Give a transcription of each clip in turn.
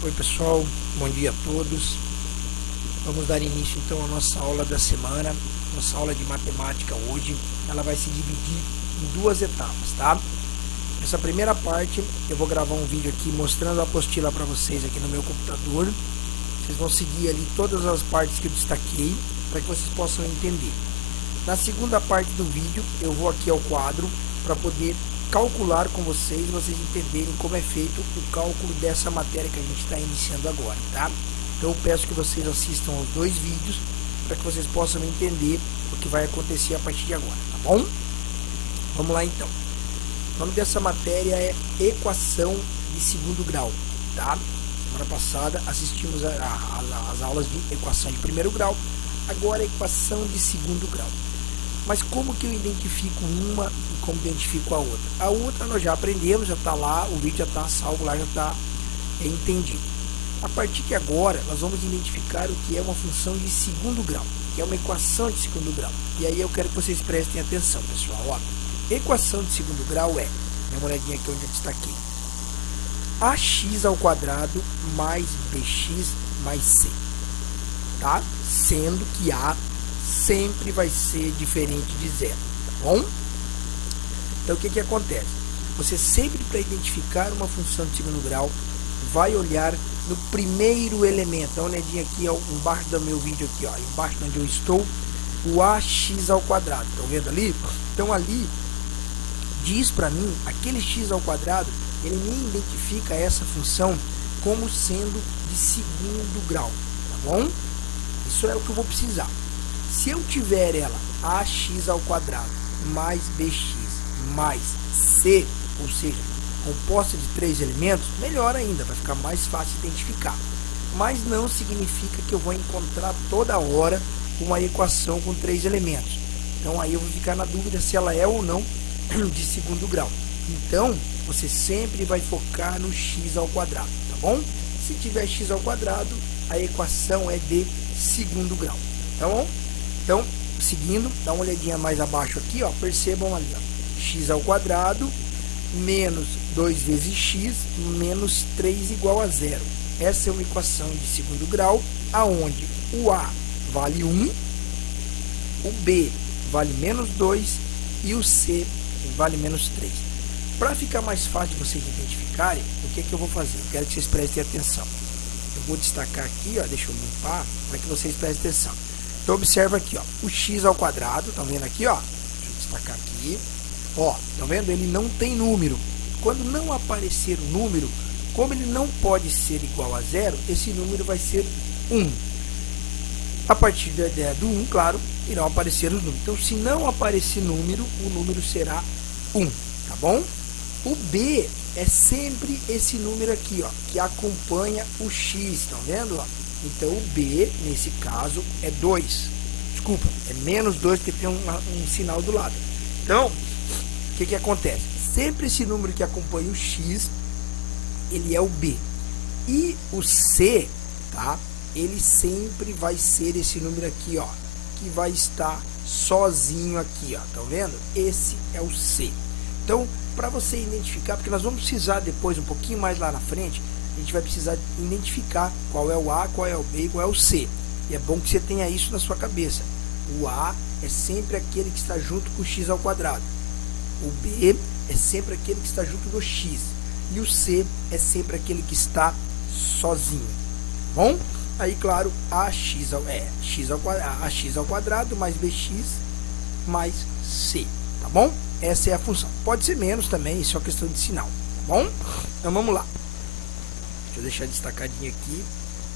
Oi pessoal, bom dia a todos. Vamos dar início então à nossa aula da semana. Nossa aula de matemática hoje, ela vai se dividir em duas etapas, tá? Nessa primeira parte eu vou gravar um vídeo aqui mostrando a apostila para vocês aqui no meu computador. Vocês vão seguir ali todas as partes que eu destaquei para que vocês possam entender. Na segunda parte do vídeo eu vou aqui ao quadro para poder calcular com vocês entenderem como é feito o cálculo dessa matéria que a gente está iniciando agora, tá? Então eu peço que vocês assistam aos dois vídeos para que vocês possam entender o que vai acontecer a partir de agora, tá bom? Vamos lá então. O nome dessa matéria é equação de segundo grau, tá? Semana passada assistimos às aulas de equação de primeiro grau, agora equação de segundo grau. Mas como que eu identifico uma e como identifico a outra? A outra nós já aprendemos, já está lá, o vídeo já está salvo lá, já está entendido. A partir de agora, nós vamos identificar o que é uma função de segundo grau, que é uma equação de segundo grau. E aí eu quero que vocês prestem atenção, pessoal. Ó, equação de segundo grau é, dá uma olhadinha aqui onde eu destaquei, ax ao quadrado mais bx mais c, tá? Sendo que a sempre vai ser diferente de zero, tá bom? Então o que acontece? Você sempre, para identificar uma função de segundo grau, vai olhar no primeiro elemento. Dá uma olhadinha aqui, ó, embaixo do meu vídeo aqui, ó, embaixo onde eu estou, o ax ao quadrado. Estão vendo ali? Então ali diz para mim, aquele x ao quadrado, ele me identifica essa função como sendo de segundo grau, tá bom? Isso é o que eu vou precisar. Se eu tiver ela ax ao quadrado mais bx mais c, ou seja, composta de três elementos, melhor ainda, vai ficar mais fácil de identificar. Mas não significa que eu vou encontrar toda hora uma equação com três elementos. Então aí eu vou ficar na dúvida se ela é ou não de segundo grau. Então você sempre vai focar no x ao quadrado, tá bom? Se tiver x ao quadrado, a equação é de segundo grau, tá bom? Então, seguindo, dá uma olhadinha mais abaixo aqui, ó, percebam ali, ó, x ao quadrado menos 2 vezes x menos 3 igual a zero. Essa é uma equação de segundo grau, aonde o a vale 1, o b vale menos 2 e o c vale menos 3. Para ficar mais fácil de vocês identificarem, o que eu vou fazer? Eu quero que vocês prestem atenção. Eu vou destacar aqui, ó, deixa eu limpar, para que vocês prestem atenção. Então observa aqui, ó, o x ao quadrado, estão vendo aqui, ó? Deixa eu destacar aqui. Ó, estão vendo? Ele não tem número. Quando não aparecer o número, como ele não pode ser igual a zero, esse número vai ser 1. A partir do 1, claro, irão aparecer os números. Então, se não aparecer número, o número será 1, tá bom? O b é sempre esse número aqui, ó, que acompanha o x, estão vendo? Ó? Então, o b, nesse caso, é 2. Desculpa, é menos 2, porque tem um sinal do lado. Então, o que acontece? Sempre esse número que acompanha o x, ele é o b. E o c, tá? Ele sempre vai ser esse número aqui, ó, que vai estar sozinho aqui, ó. Estão vendo? Esse é o c. Então, para você identificar, porque nós vamos precisar depois, um pouquinho mais lá na frente, a gente vai precisar identificar qual é o A, qual é o B e qual é o C. E é bom que você tenha isso na sua cabeça. O A é sempre aquele que está junto com o x ao quadrado. O B é sempre aquele que está junto do x. E o C é sempre aquele que está sozinho. Bom? Aí, claro, ax ao quadrado mais bx mais c. Tá bom? Essa é a função. Pode ser menos também, isso é uma questão de sinal. Tá bom? Então vamos lá. Deixa eu deixar destacadinho aqui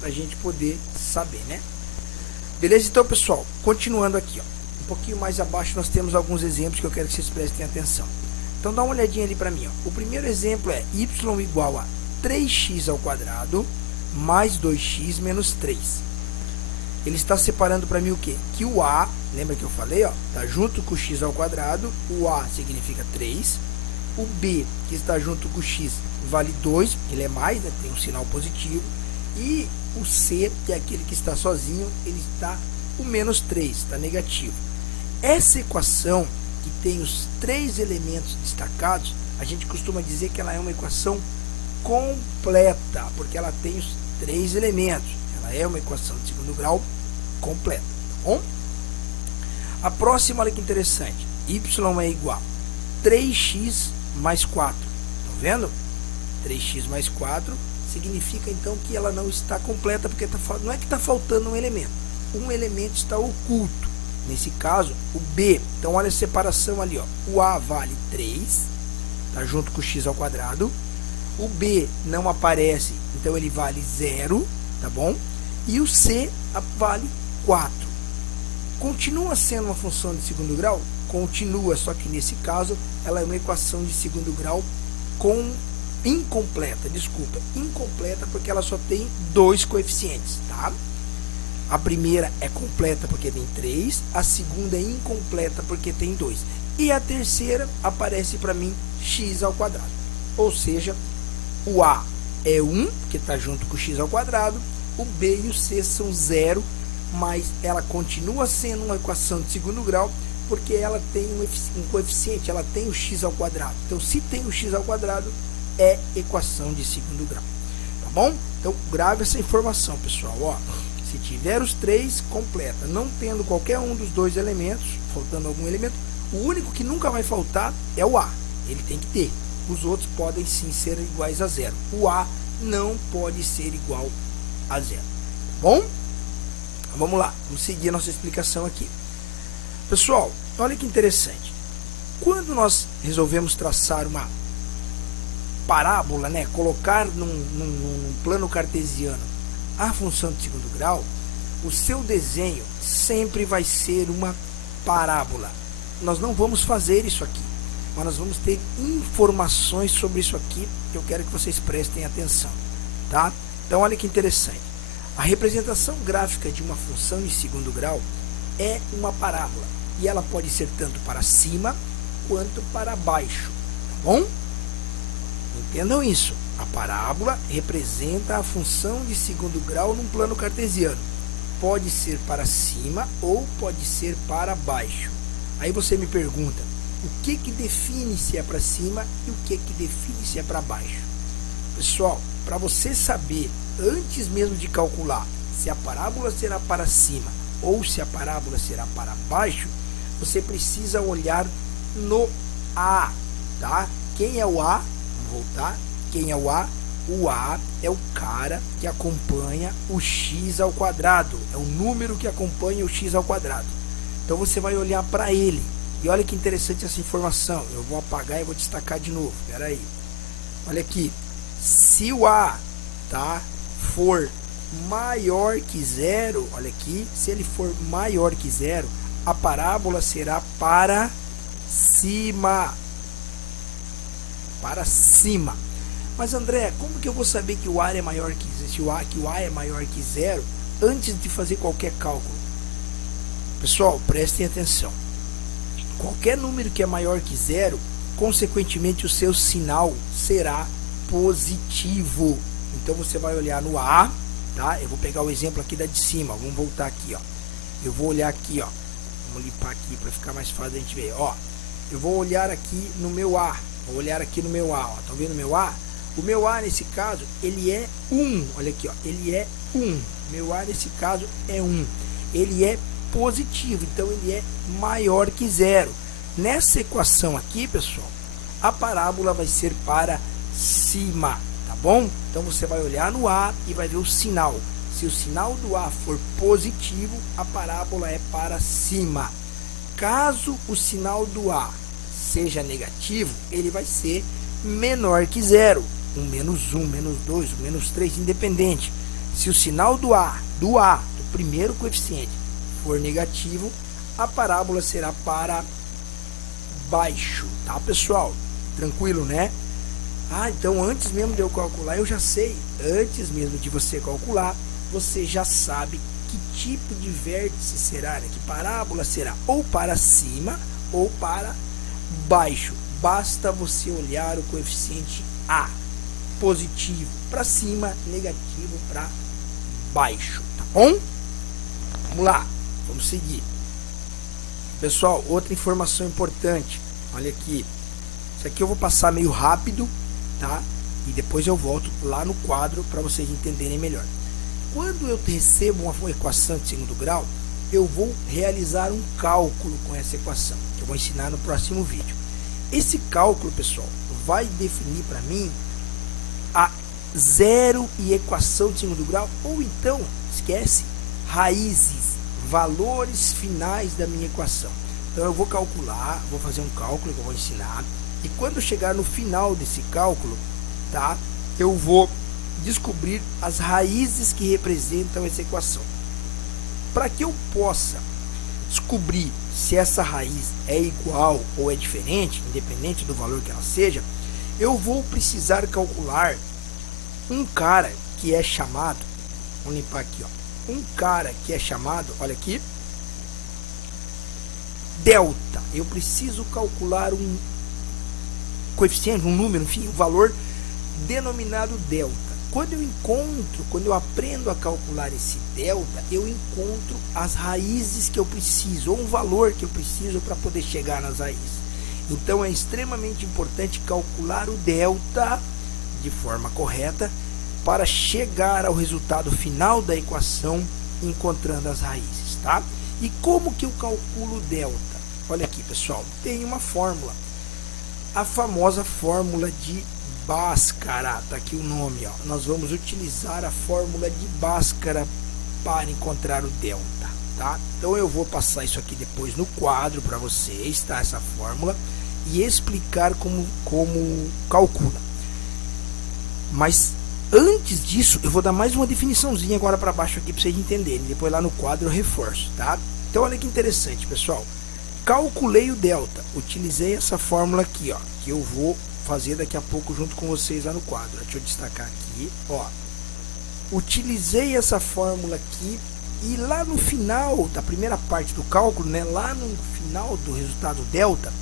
para a gente poder saber, né? Beleza? Então, pessoal, continuando aqui, ó, um pouquinho mais abaixo nós temos alguns exemplos que eu quero que vocês prestem atenção. Então, dá uma olhadinha ali para mim, ó. O primeiro exemplo é y igual a 3x ao quadrado mais 2x menos 3. Ele está separando para mim o quê? Que o a, lembra que eu falei, ó, tá junto com o x ao quadrado, o a significa 3. O b, que está junto com o x, vale 2, ele é mais, né, tem um sinal positivo. E o c, que é aquele que está sozinho, ele está com menos 3, está negativo. Essa equação, que tem os três elementos destacados, a gente costuma dizer que ela é uma equação completa, porque ela tem os 3 elementos. Ela é uma equação de segundo grau completa, tá bom? A próxima, olha que interessante. Y é igual a 3x mais 4. Estão vendo? 3x mais 4 significa então que ela não está completa, porque não é que está faltando um elemento está oculto, nesse caso o B. Então olha a separação ali, ó. O A vale 3, tá junto com o x ao quadrado. O B não aparece, então ele vale 0, tá bom? E o C vale 4. Continua sendo uma função de segundo grau? Continua, só que nesse caso ela é uma equação de segundo grau incompleta, incompleta porque ela só tem 2 coeficientes, tá? A primeira é completa porque tem 3, a segunda é incompleta porque tem 2. E a terceira aparece para mim x ao quadrado. Ou seja, o A é 1, que está junto com o x ao quadrado, o B e o C são 0, mas ela continua sendo uma equação de segundo grau porque ela tem um coeficiente, ela tem o x ao quadrado. Então, se tem o x ao quadrado, é equação de segundo grau. Tá bom? Então, grave essa informação, pessoal. Ó, se tiver os 3, completa. Não tendo qualquer um dos 2 elementos, faltando algum elemento, o único que nunca vai faltar é o A. Ele tem que ter. Os outros podem sim ser iguais a 0. O A não pode ser igual a 0. Tá bom? Então, vamos lá. Vamos seguir a nossa explicação aqui. Pessoal, olha que interessante. Quando nós resolvemos traçar uma parábola, né, colocar num plano cartesiano a função de segundo grau, o seu desenho sempre vai ser uma parábola. Nós não vamos fazer isso aqui, mas nós vamos ter informações sobre isso aqui que eu quero que vocês prestem atenção, tá? Então olha que interessante. A representação gráfica de uma função de segundo grau é uma parábola e ela pode ser tanto para cima quanto para baixo, tá bom? Entendam isso. A parábola representa a função de segundo grau num plano cartesiano. Pode ser para cima ou pode ser para baixo. Aí você me pergunta, o que define se é para cima e o que define se é para baixo? Pessoal, para você saber, antes mesmo de calcular se a parábola será para cima ou se a parábola será para baixo, você precisa olhar no A, tá? Quem é o A? Vamos voltar. Quem é o A? O A é o cara que acompanha o x ao quadrado. É o número que acompanha o x ao quadrado. Então você vai olhar para ele. E olha que interessante essa informação. Eu vou apagar e vou destacar de novo. Espera aí. Olha aqui. Se o A, tá, for maior que 0, olha aqui. Se ele for maior que 0, a parábola será para cima. Para cima. Mas André, como que eu vou saber que o A é maior que o A é maior que 0 antes de fazer qualquer cálculo? Pessoal, prestem atenção. Qualquer número que é maior que 0, consequentemente o seu sinal será positivo. Então você vai olhar no A, tá? Eu vou pegar o exemplo aqui da de cima. Vamos voltar aqui, ó. Eu vou olhar aqui, ó. Vamos limpar aqui para ficar mais fácil a gente ver, ó. Eu vou olhar aqui no meu A. Vou olhar aqui no meu A, ó. Estão vendo o meu A? O meu A, nesse caso, ele é 1. Olha aqui, ó. Ele é 1. Meu A, nesse caso, é 1. Ele é positivo, então ele é maior que 0. Nessa equação aqui, pessoal, a parábola vai ser para cima, tá bom? Então você vai olhar no A e vai ver o sinal. Se o sinal do A for positivo, a parábola é para cima. Caso o sinal do A seja negativo, ele vai ser menor que 0. Um menos 1, menos 2, um menos 3, independente. Se o sinal do primeiro coeficiente, for negativo, a parábola será para baixo, tá, pessoal? Tranquilo, né? Ah, então antes mesmo de eu calcular, eu já sei. Antes mesmo de você calcular, você já sabe que tipo de vértice será, né? Que parábola será ou para cima ou para baixo. Basta você olhar o coeficiente A. Positivo para cima, negativo para baixo, tá bom? Vamos lá, vamos seguir. Pessoal, outra informação importante. Olha aqui. Isso aqui eu vou passar meio rápido, tá? E depois eu volto lá no quadro para vocês entenderem melhor. Quando eu recebo uma equação de segundo grau, eu vou realizar um cálculo com essa equação, que eu vou ensinar no próximo vídeo. Esse cálculo, pessoal, vai definir para mim a zero e equação de segundo grau, ou então, esquece, raízes, valores finais da minha equação. Então eu vou calcular, vou fazer um cálculo que eu vou ensinar, e quando chegar no final desse cálculo, tá, eu vou descobrir as raízes que representam essa equação. Para que eu possa descobrir se essa raiz é igual ou é diferente, independente do valor que ela seja, eu vou precisar calcular um cara que é chamado, vamos limpar aqui, ó, um cara que é chamado, olha aqui, delta. Eu preciso calcular um coeficiente, um número, enfim, um valor denominado delta. Quando eu aprendo a calcular esse delta, eu encontro as raízes que eu preciso, ou um valor que eu preciso para poder chegar nas raízes. Então é extremamente importante calcular o delta de forma correta para chegar ao resultado final da equação encontrando as raízes, tá? E como que eu calculo o delta? Olha aqui, pessoal, tem uma fórmula, a famosa fórmula de Bhaskara, tá aqui o nome, ó. Nós vamos utilizar a fórmula de Bhaskara para encontrar o delta, tá? Então eu vou passar isso aqui depois no quadro para vocês, tá? Essa fórmula, e explicar como calcula. Mas antes disso, eu vou dar mais uma definiçãozinha agora para baixo aqui para vocês entenderem. Depois lá no quadro eu reforço, tá? Então olha que interessante, pessoal. Calculei o delta, utilizei essa fórmula aqui, ó, que eu vou fazer daqui a pouco junto com vocês lá no quadro. Deixa eu destacar aqui, ó. Utilizei essa fórmula aqui e lá no final da primeira parte do cálculo, né, lá no final do resultado delta,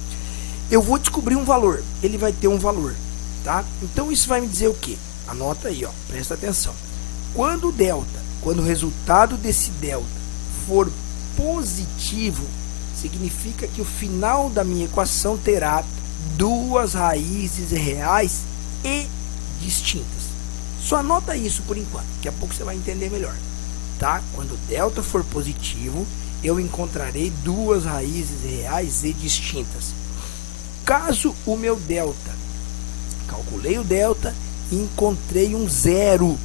eu vou descobrir um valor. Ele vai ter um valor, tá? Então isso vai me dizer o quê? Anota aí, ó, presta atenção. Quando o resultado desse delta for positivo, significa que o final da minha equação terá duas raízes reais e distintas. Só anota isso por enquanto, daqui a pouco você vai entender melhor, tá? Quando o delta for positivo, eu encontrarei duas raízes reais e distintas. Caso o meu delta, calculei o delta e encontrei um zero,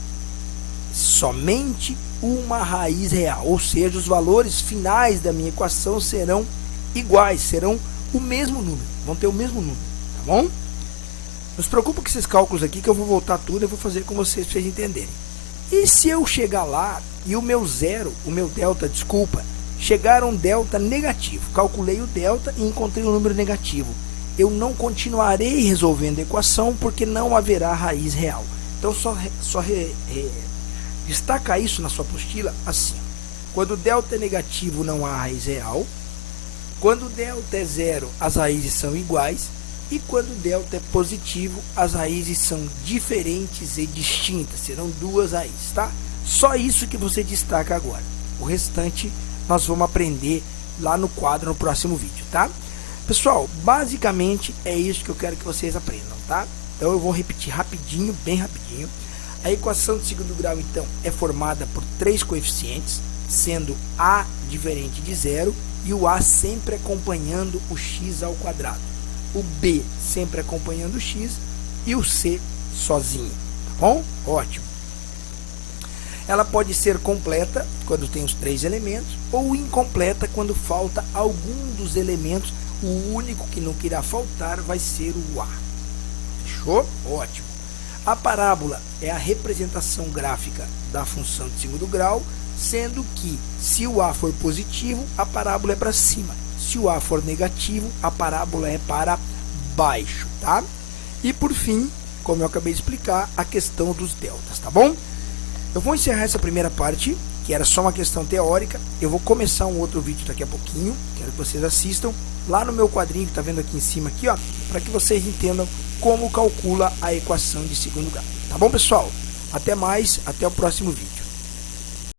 somente uma raiz real, ou seja, os valores finais da minha equação serão iguais, serão o mesmo número, vão ter o mesmo número, tá bom? Não se preocupe com esses cálculos aqui, que eu vou voltar tudo e vou fazer com vocês para vocês entenderem. E se eu chegar lá e o meu delta, chegar a um delta negativo, calculei o delta e encontrei um número negativo, eu não continuarei resolvendo a equação porque não haverá raiz real. Então destaca isso na sua apostila assim: quando o delta é negativo não há raiz real, quando o delta é zero as raízes são iguais, e quando o delta é positivo as raízes são diferentes e distintas, serão duas raízes, tá? Só isso que você destaca agora, o restante nós vamos aprender lá no quadro no próximo vídeo, tá? Pessoal, basicamente é isso que eu quero que vocês aprendam, tá? Então eu vou repetir rapidinho, bem rapidinho. A equação de segundo grau, então, é formada por três coeficientes, sendo a diferente de zero e o a sempre acompanhando o x ao quadrado, o b sempre acompanhando o x e o c sozinho, tá bom? Ótimo. Ela pode ser completa quando tem os três elementos ou incompleta quando falta algum dos elementos. O único que não irá faltar vai ser o a. Fechou? Ótimo. A parábola é a representação gráfica da função de segundo grau, sendo que se o a for positivo, a parábola é para cima. Se o a for negativo, a parábola é para baixo, tá? E por fim, como eu acabei de explicar, a questão dos deltas, tá bom? Eu vou encerrar essa primeira parte, que era só uma questão teórica. Eu vou começar um outro vídeo daqui a pouquinho, quero que vocês assistam lá no meu quadrinho que está vendo aqui em cima aqui, ó, para que vocês entendam como calcula a equação de segundo grau. Tá bom, pessoal? Até mais, até o próximo vídeo.